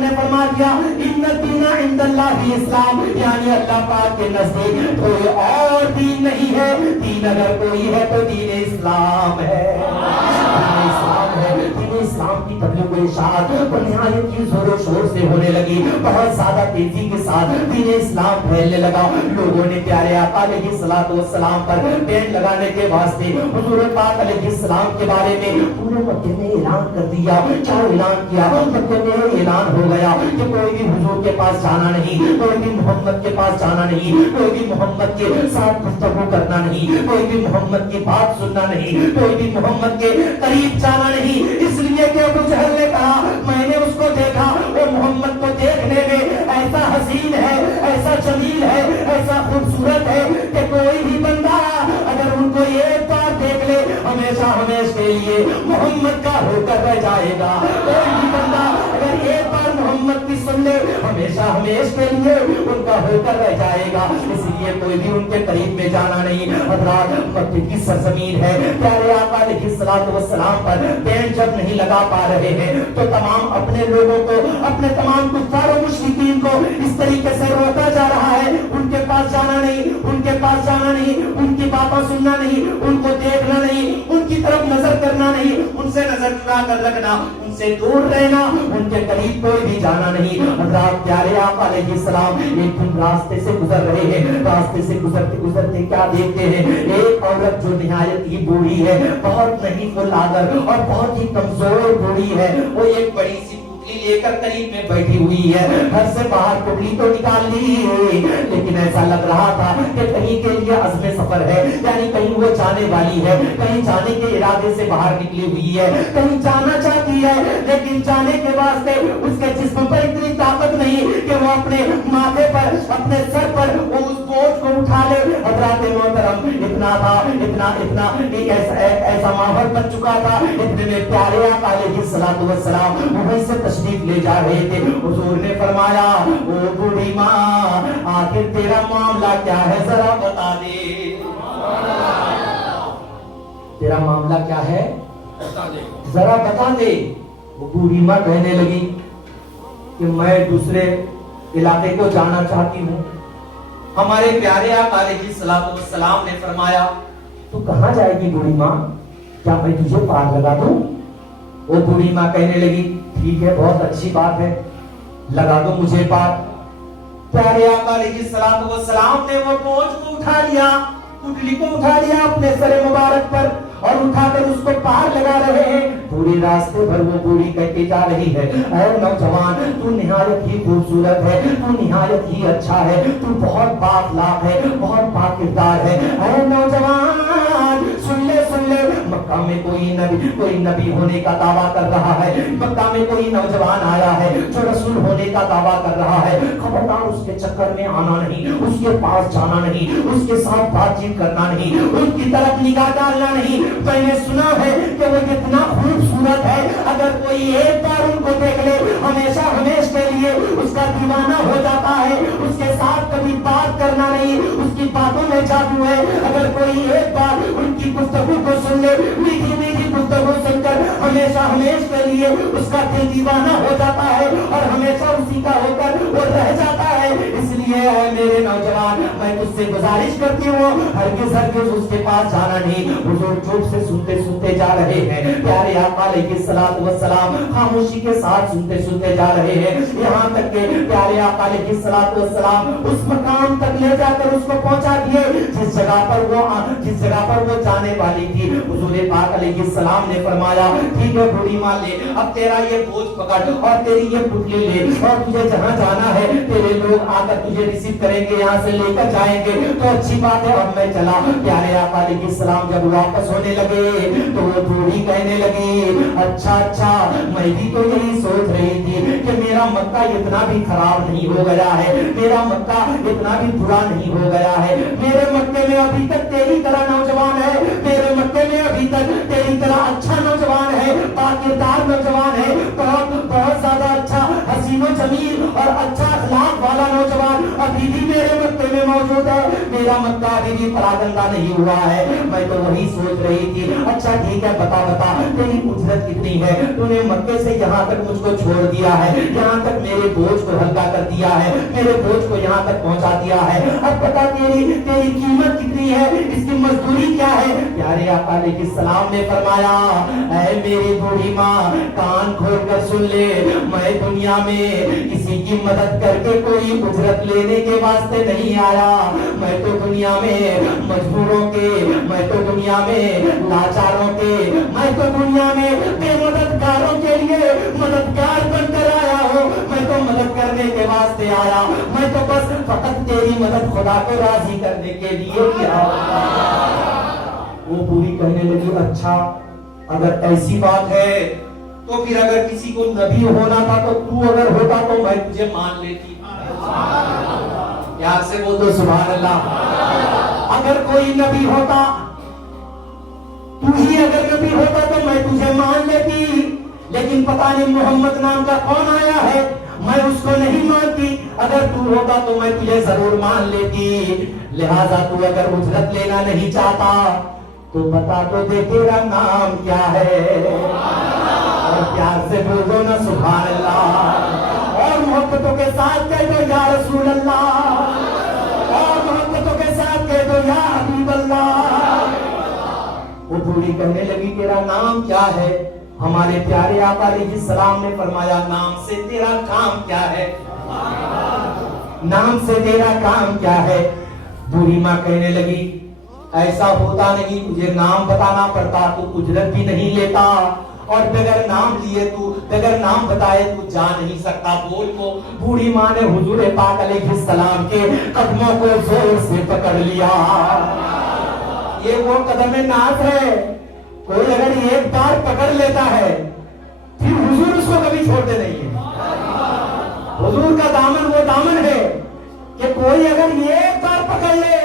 پاک نے فرما دیا ان الدین عند اللہ اسلام، یعنی اللہ پاک کے نزدیک کوئی اور دین نہیں ہے، دین اگر کوئی ہے تو دین اسلام ہے، دین اسلام ہے۔ دین اسلام کی تبلیغ و اشاعت نہایت ہی زور و شور سے ہونے لگی، بہت زیادہ تیزی کے ساتھ دین اسلام پھیلنے لگا۔ لوگوں نے پیارے آقا علیہ الصلوۃ والسلام پر بین لگانے کے واسطے حضور پاک علیہ السلام کے بارے میں پورے مکے میں اعلان کر دیا۔ کیا اعلان کیا؟ مکے میں اعلان ہو گیا کہ کوئی بھی حضور کے پاس جانا نہیں، کوئی بھی محمد کے پاس جانا نہیں، کوئی بھی محمد کے ساتھ گفتگو کرنا نہیں، کوئی بھی محمد کی بات سننا نہیں، کوئی بھی محمد کے قریب جانا نہیں۔ اس لیے کہ ابو جہل نے کہا میں نے اس کو دیکھا، وہ محمد کو دیکھنے میں ایسا حسین ہے، ایسا جمیل ہے، ایسا خوبصورت ہے کہ کوئی بھی بندہ اگر ان کو ایک بار دیکھ لے ہمیشہ ہمیشہ کے لیے محمد کا ہو کر رہ جائے گا۔ کوئی بھی بندہ اگر ایک بار محمد کی سن لے ہمیشہ ہمیشہ کے لیے ان کا ہو کر رہ جائے گا۔ اس لیے کوئی بھی ان کے قریب میں جانا نہیں۔ حضرات مکے کی سرزمین ہے، پیارے آقا علیہ الصلوۃ والسلام پر بین جب نہیں لگا پا رہے ہیں تو تمام اپنے لوگوں کو، اپنے تمام کفار و مشرکین کو اس طریقے سے روکا جا رہا ہے، ان کے پاس جانا نہیں، ان کے پاس جانا نہیں، ان کی باتیں سننا نہیں، ان کو دیکھنا نہیں، ان کی طرف نظر کرنا نہیں، ان سے نظر چرا کر رکھنا، ان سے دور رہنا، ان کے قریب کوئی بھی جانا نہیں۔ حضرات پیارے آقا علیہ السلام ایک دن راستے سے گزر رہے ہیں، راستے سے گزرتے گزرتے کیا دیکھتے ہیں؟ ایک عورت جو نہایت ہی بوڑھی ہے، بہت نہیں فلادر اور بہت ہی کمزور بوڑھی ہے، وہ ایک بڑی سی لے کر قریب میں بیٹھی ہوئی ہے۔ گھر سے باہر ٹکلی تو نکال لی لیکن ایسا لگ رہا تھا کہ کہیں کے لیے عزم سفر ہے، یعنی کہیں وہ جانے والی ہے، کہیں جانے کے ارادے سے باہر نکلی ہوئی ہے، کہیں جانا چاہتی ہے، لیکن جانے کے واسطے اس کے جسم پر اتنی طاقت نہیں کہ وہ اپنے ماتھے پر، اپنے سر پر وہ اس بوجھ کو اٹھا لے۔ حضرات محترم اتنا تھا، اتنا ایسا ماحول بن چکا تھا، اتنے میں پیارے آقا علیہ الصلوۃ والسلام وہیں سے تشریف لے جا رہے تھے۔ حضور نے فرمایا او بوڑھی ماں آخر تیرا معاملہ کیا ہے ذرا بتا دے، تیرا معاملہ کیا ہے ذرا بتا دے۔ وہ بوڑھی ماں کہنے لگی کہ میں دوسرے علاقے کو جانا چاہتی ہوں۔ ہمارے پیارے آقا علیہ الصلوۃ والسلام نے فرمایا تو کہاں جائے گی بوڑھی ماں، کیا میں تجھے پار لگا دوں؟ وہ بوڑھی ماں کہنے لگی ٹھیک ہے، بہت اچھی بات ہے، لگا دو مجھے پار۔ پیارے آقا علیہ الصلوۃ والسلام نے وہ بوجھ کو اٹھا لیا، پٹلی کو اٹھا لیا اپنے سر مبارک پر اور اٹھا کر اس کو پار لگا رہے ہیں۔ پورے راستے بھر وہ بوڑھی کہتی جا رہی ہے اے نوجوان تو نہایت ہی خوبصورت ہے، تو نہایت ہی اچھا ہے، تو بہت با اخلاق ہے، بہت با کردار ہے۔ اے نوجوان سن لے مکہ میں کوئی نبی ہونے کا دعویٰ کر رہا ہے، مکہ میں کوئی نوجوان آیا ہے جو رسول ہونے کا دعویٰ کر رہا ہے، خبردار اس کے چکر میں آنا نہیں، اس کے پاس جانا نہیں، اس کے ساتھ بات چیت کرنا نہیں، ان کی طرف نگاہ ڈالنا نہیں۔ میں نے سنا ہے کہ وہ اتنا خوبصورت ہے، اگر کوئی ایک بار ان کو دیکھ لے ہمیشہ ہمیشہ کے لیے اس کا دیوانہ ہو جاتا ہے، اس کے ساتھ کبھی بات کرنا نہیں، اس کی باتوں میں جادو ہے۔ اگر کوئی ایک بار ان کی گفتگو کو سن لے، میٹھی میٹھی گفتگو سن کر ہمیشہ ہمیشہ کے لیے اس کا دل دیوانہ ہو جاتا ہے اور ہمیشہ اسی کا ہو کر وہ رہ جاتا ہے۔ اس لیے اے میرے نوجوان میں تجھ سے گزارش کرتی ہوں ہرگز اس کے پاس جانا نہیں۔ حضور چوپ سے سنتے جا رہے ہیں، پیارے آقا علیہ الصلوۃ والسلام خاموشی کے ساتھ سنتے جا رہے ہیں، یہاں تک کہ پیارے آقا علیہ الصلوۃ والسلام اس مقام تک لے جا کر اس کو پہنچا دیے جس جگہ پر وہ جانے والی تھی۔ حضور پاک علیہ السلام نے فرمایا ٹھیک ہے بوڑھی ماں لے اب تیرا یہ بوجھ پکڑ اور تیری یہ پٹلی لے اور تجھے جہاں جانا ہے تیرے لوگ آ کر تجھے ریسیو کریں گے، یہاں سے لے کر جائیں گے تو اچھی بات ہے۔ اور میں چلا۔ پیارے آقا علیہ السلام جب واپس ہونے لگے تو وہ بوڑھی کہنے لگی اچھا میں بھی تو یہی سوچ رہی تھی کہ میرا مکہ اتنا بھی خراب نہیں ہو گیا ہے، میرا مکہ اتنا بھی برا نہیں ہو گیا ہے، میرے مکے میں ابھی تک تیری طرح نوجوان ہے، میرے مکے میں ابھی تک تیری طرح اچھا نوجوان ہے، پاکردار نوجوان ہے، بہت زیادہ اچھا حسین و جمیل اور اچھا اخلاق والا نوجوان ابھی بھی میرے مکے میں موجود ہے، میرا مکہ ابھی بھی پراگندہ نہیں ہوا ہے۔ میں تو وہی سوچ رہی تھی اچھا ٹھیک ہے بتا تیری اجرت کتنی ہے، تو نے مکے سے یہاں تک مجھ کو چھوڑ دیا ہے، یہاں تک میرے بوجھ کو ہلکا کر دیا ہے, میرے بوجھ کو یہاں تک پہنچا دیا ہے. اب بتا تیری قیمت کتنی ہے, اس کی مزدوری کیا ہے؟ پیارے آقا علیہ السلام نے فرمایا, اے میری بوڑھی ماں کان کھول کر سن لے, میں دنیا میں کسی کی مدد کر کے کوئی اجرت لینے کے واسطے نہیں آیا. میں تو دنیا میں مجبوروں کے, میں تو دنیا میں لاچاروں کے, میں تو دنیا میں بے مددگاروں کے لیے مددگار بن کر آیا ہوں. میں تو مدد کرنے کے واسطے آیا, میں تو بس فقط تیری مدد خدا کو راضی کرنے کے لیے کیا. وہ پوری کہنے لگی, اچھا اگر ایسی بات ہے تو پھر اگر کسی کو نبی ہونا تھا تو اگر ہوتا تو میں تجھے مان لیتی. پیار سے بول دو سبحان اللہ. اگر کوئی نبی ہوتا, تو ہی اگر نبی ہوتا تو میں تجھے مان لیتی, لیکن پتہ نہیں محمد نام کا کون آیا ہے, میں اس کو نہیں مانتی. اگر تو ہوتا تو میں تجھے ضرور مان لیتی. لہذا تو اگر اجرت لینا نہیں چاہتا تو بتا تو دے تیرا نام کیا ہے. اور پیار سے بولو نا سبحان اللہ, اور محبتوں کے ساتھ کہہ دو یا رسول اللہ, اور محبتوں کے ساتھ کہہ دو یا حبیب اللہ. وہ بوڑھی کہنے لگی تیرا نام کیا ہے؟ ہمارے پیارے آقا علیہ السلام نے فرمایا, نام سے تیرا کام کیا ہے, نام سے تیرا کام کیا ہے. بوڑھی ماں کہنے لگی, ایسا ہوتا نہیں, تجھے نام بتانا پڑتا تو اجرت بھی نہیں لیتا, اور بغیر نام لیے تو, بغیر نام بتائے تو جا نہیں سکتا. بول کو بوڑھی ماں نے حضور پاک علیہ السلام کے قدموں کو زور سے پکڑ لیا. یہ وہ قدم ناز ہے, کوئی اگر ایک بار پکڑ لیتا ہے پھر حضور اس کو کبھی چھوڑتے نہیں ہے. حضور کا دامن وہ دامن ہے کہ کوئی اگر ایک بار پکڑ لے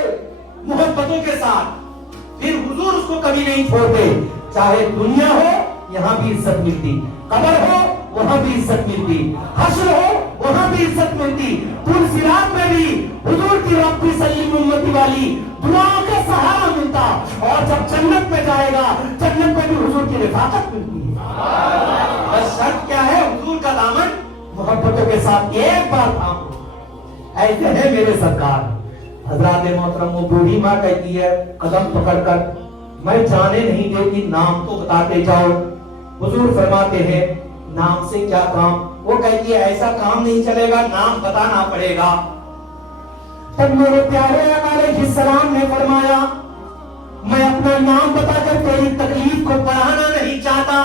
محبتوں کے ساتھ پھر حضور اس کو کبھی نہیں چھوڑتے. چاہے دنیا ہو یہاں بھی عزت ملتی, قبر ہو وہاں بھی عزت ملتی, حشر ہو وہاں بھی عزت ملتی, پل صراط میں بھی حضور کی رب سلیم امتی والی دعاؤں کا سہارا ملتا, اور جب جنت میں جائے گا جنت میں بھی حضور کی رفاقت ملتی ہے. بس شرط کیا ہے, حضور کا دامن محبتوں کے ساتھ ایک بار تھامو. ایسے ہے میرے سرکار. حضرات محترم, وہ بوڑھی ماں کہتی ہے قدم پکڑ کر, میں جانے نہیں دیتی, نام تو بتاتے جاؤ. حضور فرماتے ہیں نام سے کیا کام؟ وہ کہتی ہے ایسا کام نہیں چلے گا, نام بتانا پڑے گا. تب میرے پیارے آقا علیہ السلام نے فرمایا, میں اپنا نام بتا کر تیری تکلیف کو بڑھانا نہیں چاہتا.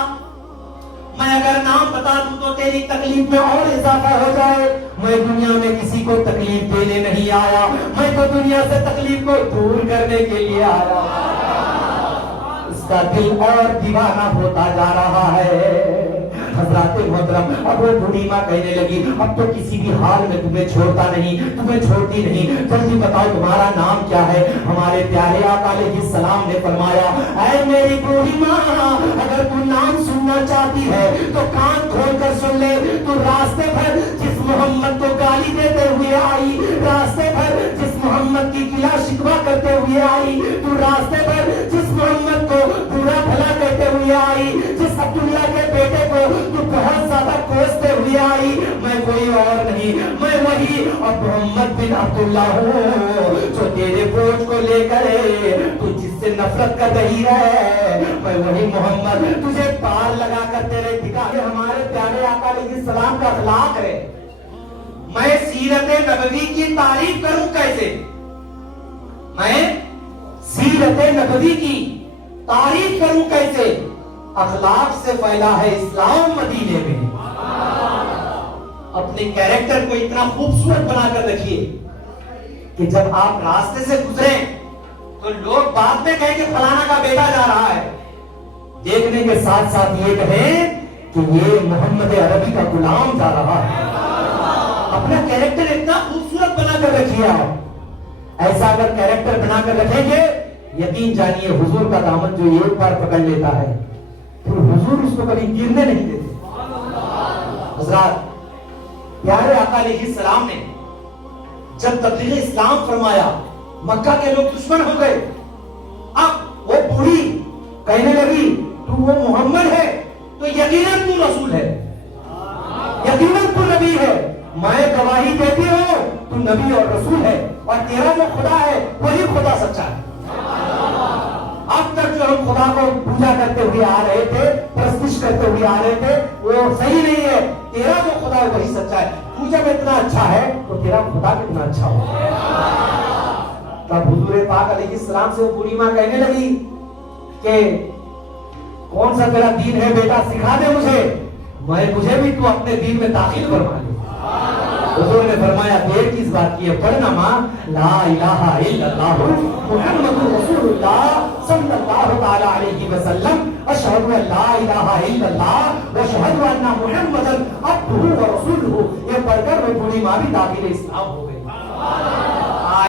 میں اگر نام بتا دوں تو تیری تکلیف میں اور اضافہ ہو جائے. میں دنیا میں کسی کو تکلیف دینے نہیں آیا, میں تو دنیا سے تکلیف کو دور کرنے کے لیے آیا. اس کا دل اور دیوانہ ہوتا جا رہا ہے. حضرات محترم, اب وہ بوڑھی ماں کہنے لگی, اب تو کسی بھی حال میں تمہیں چھوڑتا نہیں, تمہیں چھوڑتی نہیں, جلدی بتاؤ تمہارا نام کیا ہے. ہمارے پیارے آقا علیہ السلام نے فرمایا, اے میری بوڑھی ماں, اگر تو نام سننا چاہتی ہے تو کان کھول کر سن لے. تو راستے بھر جس محمد کو گالی دیتے ہوئے آئی, راستے بھر جس محمد کی گلا شکوہ کرتے ہوئے آئی, تو راستے بھر جس محمد کو برا بھلا کہتے ہوئے آئی, جس عبداللہ کے بیٹے کو تو بہت زیادہ کوستے ہوئے آئی, میں کوئی اور نہیں, میں وہی اب محمد بن عبداللہ ہوں جو تیرے بوجھ کو لے کر تو جس سے نفرت کر رہی ہے. میں وہی محمد تجھے پار لگا کر تیرے دکھا. ہمارے پیارے آقا علیہ السلام کا اخلاق ہے. میں سیرت نبوی کی تعریف کروں کیسے, میں سیرت نبوی کی تعریف کروں کیسے؟ اخلاق سے پھیلا ہے اسلام مدینے میں. اپنے کیریکٹر کو اتنا خوبصورت بنا کر رکھیے کہ جب آپ راستے سے گزریں تو لوگ بعد میں کہیں کہ فلانا کا بیٹا جا رہا ہے, دیکھنے کے ساتھ ساتھ یہ کہیں کہ یہ محمد عربی کا غلام جا رہا ہے. اپنا کیریکٹر اتنا خوبصورت بنا کر رکھیے. آپ ایسا اگر کیریکٹر بنا کر رکھیں گے, یقین جانیے حضور کا دامن جو ایک بار پکڑ لیتا ہے پھر حضور اس کو کبھی گرنے نہیں دیتے. حضرات, پیارے آقا علیہ السلام نے جب تبلیغ اسلام فرمایا, مکہ کے لوگ دشمن ہو گئے. اب وہ بوڑھی کہنے لگی تو وہ محمد ہے تو یقیناً تو رسول ہے, یقیناً تو نبی ہے. نبی اور رسول ہے اور تیرا جو خدا ہے وہی خدا سچا ہے. اب تک جو ہم خدا کو پوجا کرتے ہوئے آ رہے تھے, پرستش کرتے ہوئے آ رہے تھے, وہ صحیح نہیں ہے. تیرا جو خدا ہے وہی سچا ہے. تو جب اتنا اچھا ہے تو تیرا خدا کتنا اچھا ہوگا. تب حضور پاک علیہ السلام سے وہ بوڑھی ماں کہنے لگی کہ کون سا تیرا دین ہے بیٹا, سکھا دے مجھے بھی تو اپنے دین میں داخل فرما دے. حضور نے فرمایا دیر کس بات کی ہے, پڑھنا ماں, لا الہ الا اللہ محمد رسول اللہ صلی اللہ تعالی علیہ وسلم, اشہد ان لا الہ الا اللہ واشہد ان محمدا عبدہ ورسولہ. یہ پڑھ کر وہ بوڑھی ماں بھی داخل اسلام ہو گئی.